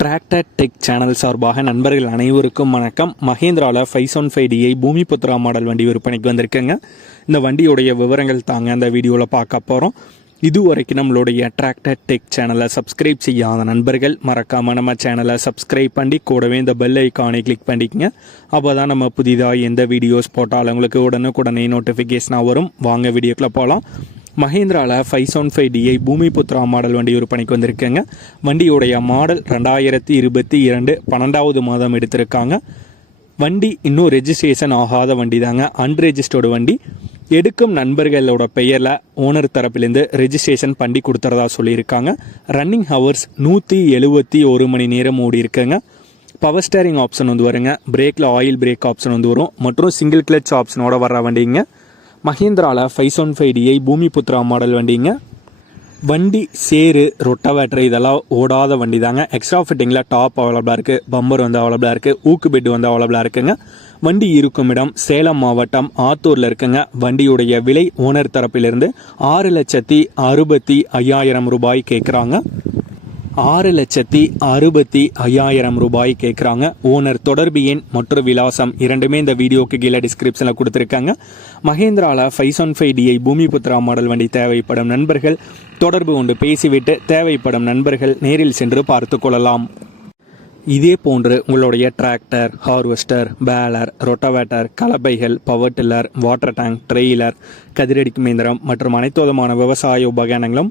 Tractor tech channel சார்பாக நண்பர்கள் அனைவருக்கும் வணக்கம். மகேந்திராவில் five one five DI Bhoomiputra model வண்டி விற்பனைக்கு வந்திருக்குங்க. இந்த வண்டியுடைய விவரங்கள் தாங்க அந்த வீடியோவில் பார்க்க போகிறோம் இதுவரைக்கும் நம்மளுடைய டிராக்டர் டெக் சேனலை சப்ஸ்கிரைப் செய்யாத நண்பர்கள் மறக்காமல் நம்ம சேனலை சப்ஸ்கிரைப் பண்ணி கூடவே இந்த பெல் ஐக்கானை கிளிக் பண்ணிக்கங்க. அப்போ தான் நம்ம புதிதாக எந்த வீடியோஸ் போட்டாலும் உங்களுக்கு உடனுக்குடனே நோட்டிஃபிகேஷனாக வரும். வாங்க வீடியோக்குள்ளே போகலாம் மஹேந்திராவில் five seven five DI Bhoomi Putra model வண்டி விற்பனைக்கு வந்திருக்குங்க. வண்டியுடைய மாடல் ரெண்டாயிரத்தி இருபத்தி இரண்டு பன்னெண்டாவது மாதம் எடுத்திருக்காங்க. வண்டி இன்னும் ரெஜிஸ்ட்ரேஷன் ஆகாத வண்டி தாங்க அன்ரெஜிஸ்டர்டு வண்டி. எடுக்கும் நண்பர்களோட பெயரில் ஓனர் தரப்பிலேருந்து ரெஜிஸ்ட்ரேஷன் பண்ணி கொடுத்துறதா சொல்லியிருக்காங்க. ரன்னிங் ஹவர்ஸ் நூற்றி எழுபத்தி ஒரு மணி நேரம் ஓடி இருக்குங்க. பவர் ஸ்டேரிங் ஆப்ஷன் வந்து வருங்க. பிரேக்கில் ஆயில் பிரேக் ஆப்ஷன் வந்து வரும். மற்றும் சிங்கிள் கிளச் ஆப்ஷனோட வர்ற வண்டிங்க. மஹேந்திராவில் five one five DI Bhoomi Putra model வண்டிங்க. வண்டி சேரு ரொட்டவேட்டர் இதெல்லாம் ஓடாத வண்டி தாங்க எக்ஸ்ட்ரா ஃபிட்டிங்கில் டாப் அவைலபிளாக இருக்குது பம்பர் வந்து அவைலபிளாக இருக்குது ஊக்கு பெட் வந்து அவைலபிளாக இருக்குங்க. வண்டி இருக்கும் இடம் சேலம் மாவட்டம் ஆத்தூரில் இருக்குங்க. வண்டியுடைய விலை ஓனர் தரப்பிலிருந்து ஆறு லட்சத்தி அறுபத்தி ஐயாயிரம் ரூபாய் கேட்குறாங்க ஆறு லட்சத்தி அறுபத்தி ஐயாயிரம் ரூபாய் கேட்குறாங்க ஓனர் தொடர்பு எண் மற்றும் விலாசம் இரண்டுமே இந்த வீடியோக்கு கீழே டிஸ்கிரிப்ஷனில் கொடுத்துருக்காங்க. மகேந்திராவில் five one five DI Bhoomiputra model வண்டி தேவைப்படும் நண்பர்கள் தொடர்பு கொண்டு பேசிவிட்டு தேவைப்படும் நண்பர்கள் நேரில் சென்று பார்த்து கொள்ளலாம். இதே போன்று உங்களுடைய tractor harvester baler rotavator கலப்பைகள் power tiller water tank trailer கதிரடிக்கும் இயந்திரம் மற்றும் அனைத்து விதமான விவசாய உபகரணங்களும்